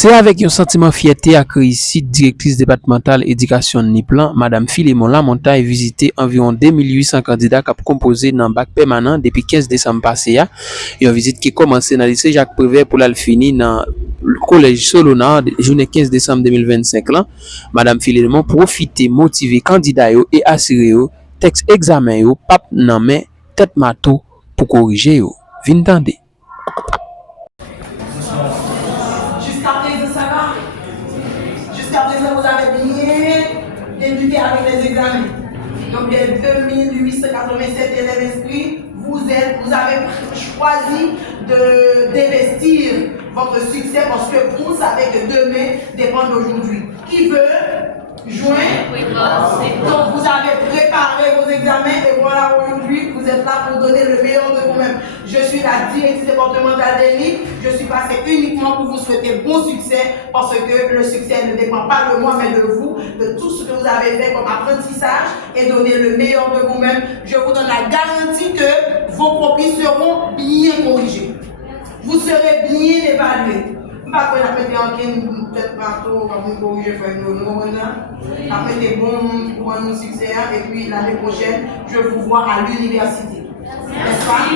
C'est avec un sentiment fierté accueilli ici directrice départementale éducation Niplan, Madame Philémon Lamonta et visité environ 2800 candidats qui ont composé dans le bac permanent depuis 15 décembre passé. Une visite qui a commencé dans le lycée Jacques Prévert pour la finir dans le collège Solona, journée 15 décembre 2025. Là. Madame Philémon profite motiver candidats et assurer texte examen yo pap nan men tête mato pour corriger yo. Vin tande. Jusqu'à présent, vous avez bien débuté avec les examens. Donc, les 2887 élèves inscrits, vous avez choisi d'investir votre succès parce que vous savez que demain dépend d'aujourd'hui. Qui veut joindre? Donc, vous avez préparé vos examens et voilà, aujourd'hui, vous êtes là pour donner le meilleur de vous-même. Je suis la directrice départementale d'Elite. Je suis passée uniquement pour vous souhaiter bon succès parce que le succès ne dépend pas de moi mais de vous, de tout ce que vous avez fait comme apprentissage et donner le meilleur de vous-même. Je vous donne la garantie que vos copies seront bien corrigées. Vous serez bien évalués. Je ne vais pas mettre peut-être partout pour vous corriger, après des bons pour un succès et puis l'année prochaine, je vous vois à l'université. N'est-ce pas?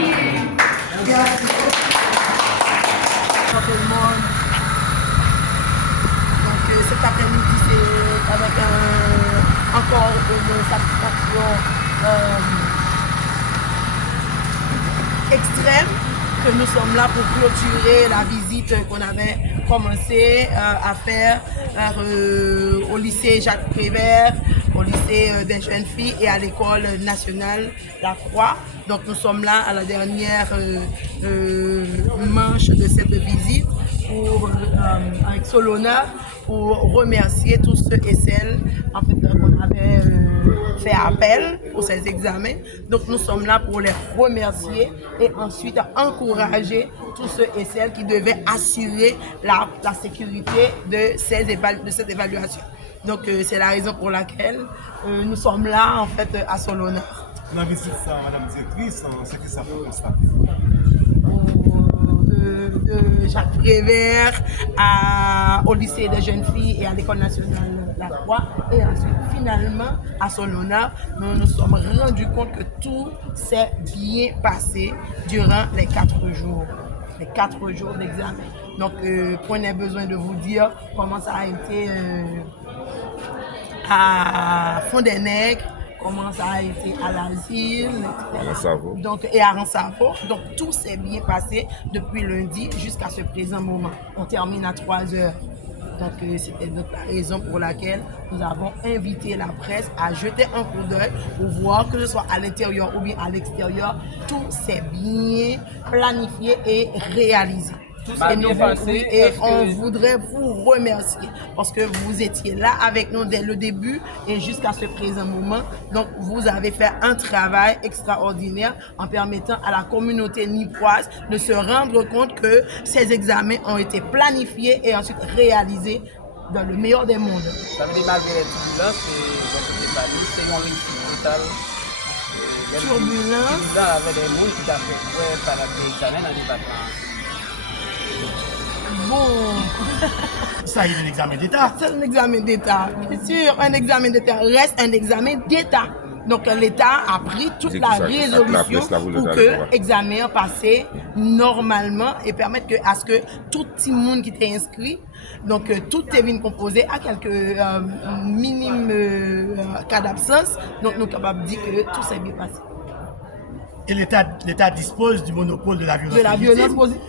Merci. Bonjour tout le monde. Donc cet après-midi, c'est avec encore une satisfaction extrême que nous sommes là pour clôturer la visite qu'on avait commencé à faire au lycée Jacques Prévert, au lycée des jeunes filles et à l'école nationale La Croix. Donc nous sommes là à la dernière manche de cette visite avec Solona pour remercier tous ceux et celles en fait, qu'on avait fait appel pour ces examens. Donc nous sommes là pour les remercier et ensuite encourager tous ceux et celles qui devaient assurer la sécurité de cette évaluation. Donc c'est la raison pour laquelle nous sommes là en fait à Solona. On a visité ça, Madame Directrice, c'est que ça peut constater. De Jacques Prévert au lycée des jeunes filles et à l'école nationale La Croix et ensuite finalement à Solona, nous nous sommes rendus compte que tout s'est bien passé durant les 4 jours. Les 4 jours d'examen. Donc, prenez besoin de vous dire comment ça a été à Fond-des-Nègres, comment ça a été à l'asile, donc, et à Ransavo. Donc tout s'est bien passé depuis lundi jusqu'à ce présent moment. On termine à 3 heures. Donc c'était la raison pour laquelle nous avons invité la presse à jeter un coup d'œil pour voir que ce soit à l'intérieur ou bien à l'extérieur, tout s'est bien planifié et réalisé. On voudrait vous remercier parce que vous étiez là avec nous dès le début et jusqu'à ce présent moment. Donc, vous avez fait un travail extraordinaire en permettant à la communauté nipoise de se rendre compte que ces examens ont été planifiés et ensuite réalisés dans le meilleur des mondes. Ça veut dire malgré les turbulences, c'est une réussite totale. Turbulence. Avec des gens qui ont fait par l'examen dans le département. Bon. Ça, il y a un examen d'État. C'est un examen d'État. Bien sûr, un examen d'État reste un examen d'État. Donc l'État a pris toute la résolution pour que l'examen passé normalement et permettre à ce que tout le monde qui était inscrit, donc tout est bien composé à quelques minimes cas d'absence. Donc nous sommes capables de dire que tout s'est bien passé. Et l'État dispose du monopole de la violence. De la violence positive.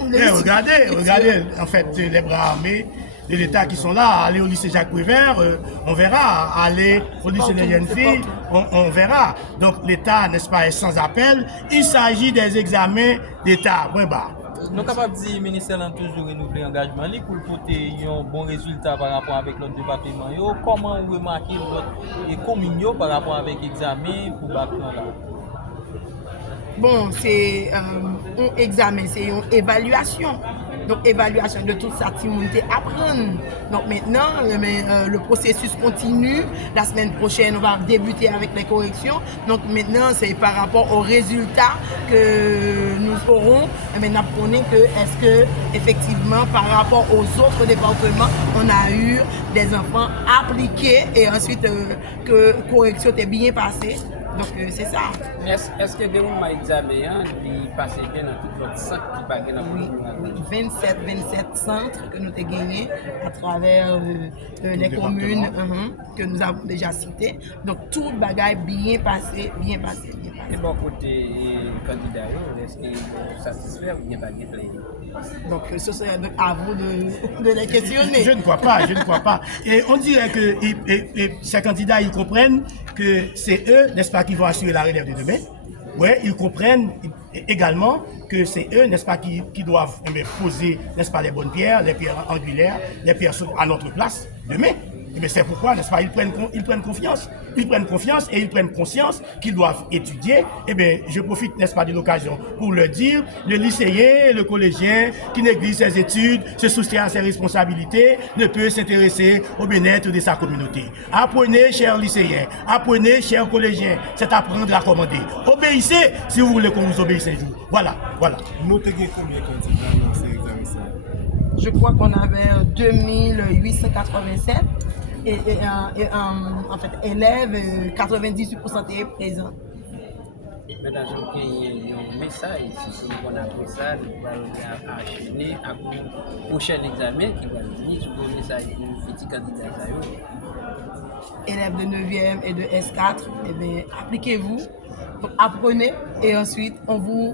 Regardez, en fait, les bras armés de l'État qui sont là, aller au lycée Jacques Prévert, on verra, aller au lycée des jeunes filles, on verra. Donc l'État, n'est-ce pas, est sans appel. Il s'agit des examens d'État. Point barre. Nous sommes capables de dire que le ministère a toujours renouvelé l'engagement pour porter un bon résultat par rapport avec notre département. Comment vous remarquez votre commune par rapport avec l'examen pour bac là? Bon, c'est un examen, c'est une évaluation. Donc, évaluation de tout ça, Timounté apprendre. Donc, maintenant, le processus continue. La semaine prochaine, on va débuter avec les corrections. Donc, maintenant, c'est par rapport aux résultats que nous aurons. Mais nous apprenons que, est-ce que, effectivement, par rapport aux autres départements, on a eu des enfants appliqués et ensuite que correction était bien passée. Donc, c'est ça. Est-ce que des gens examen qui passent bien dans tout votre centre qui passe dans oui, 27 centres que nous avons gagnés à travers les communes que nous avons déjà citées. Donc, tout le bagage bien passé. Et bon côté candidat, est-ce qu'ils sont satisfaits ou bien pas de plaisir? Donc, ce serait à vous de les questionner. Je ne crois pas. Et on dirait que ces candidats, ils comprennent que c'est eux, n'est-ce pas, qui vont assurer la relève de demain. Oui, ils comprennent également que c'est eux, n'est-ce pas, qui doivent poser, n'est-ce pas, les bonnes pierres, les pierres angulaires, les pierres à notre place demain. Mais c'est pourquoi, n'est-ce pas, ils prennent confiance. Ils prennent confiance et ils prennent conscience qu'ils doivent étudier. Eh bien, je profite, n'est-ce pas, de l'occasion pour leur dire, le lycéen, le collégien qui néglige ses études, se soustrait à ses responsabilités, ne peut s'intéresser au bien-être de sa communauté. Apprenez, chers lycéens, apprenez, chers collégiens, c'est apprendre à commander. Obéissez si vous voulez qu'on vous obéisse un jour. Voilà. Nous avons combien de candidats dans ces examens? Je crois qu'on avait 2887 et en fait, élèves, 98% étaient présents. Maintenant, j'ai un message, si on a pris ça, nous allons enchaîner à un prochain examen qui va venir sur le message de petits candidats. Élèves de 9e et de S4, eh bien, appliquez-vous, apprenez et ensuite on vous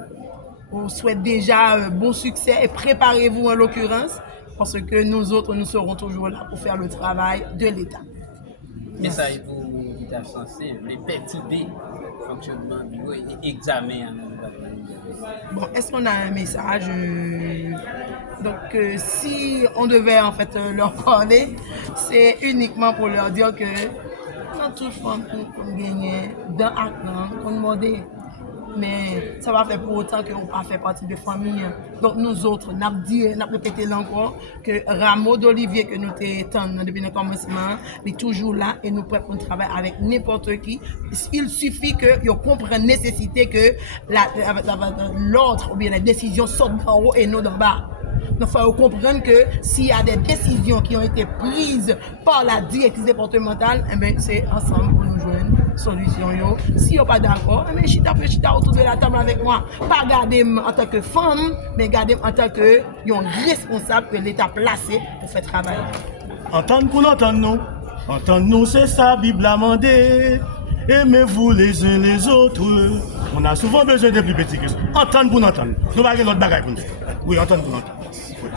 souhaite déjà bon succès et préparez-vous en l'occurrence parce que nous autres, nous serons toujours là pour faire le travail de l'État. Message pour l'État censé, les petits dés, fonctionnement bureau et examen. Bon, est-ce qu'on a un message donc, si on devait en fait leur parler, c'est uniquement pour leur dire que dans toute forme qu'on gagne dans l'acte, qu'on demande. Mais ça va faire pour autant qu'on pas fait partie de famille. Donc nous autres, nous avons répété encore que Rameau d'Olivier que nous t'étendons depuis le commencement, est toujours là et nous prêts pour travailler avec n'importe qui. Il suffit que vous compreniez la nécessité que l'ordre ou bien la décision sortent d'en haut et non d'en bas. Il faut comprendre que s'il y a des décisions qui ont été prises par la directrice départementale, eh bien, c'est ensemble pour nous joindre solution. Si vous n'êtes pas d'accord, eh bien, chita autour de la table avec moi. Pas garder en tant que femme, mais garder en tant que responsable que l'État placé pour faire travail. Entendre pour l'entendre, nous. Entendre nous, c'est ça, Bible a mandé. Aimez-vous les uns les autres. On a souvent besoin de plus petits que ça. Entendre pour l'entendre. Nous n'avons pas de notre bagaille pour nous. Oui, entendre pour l'entendre. Oui.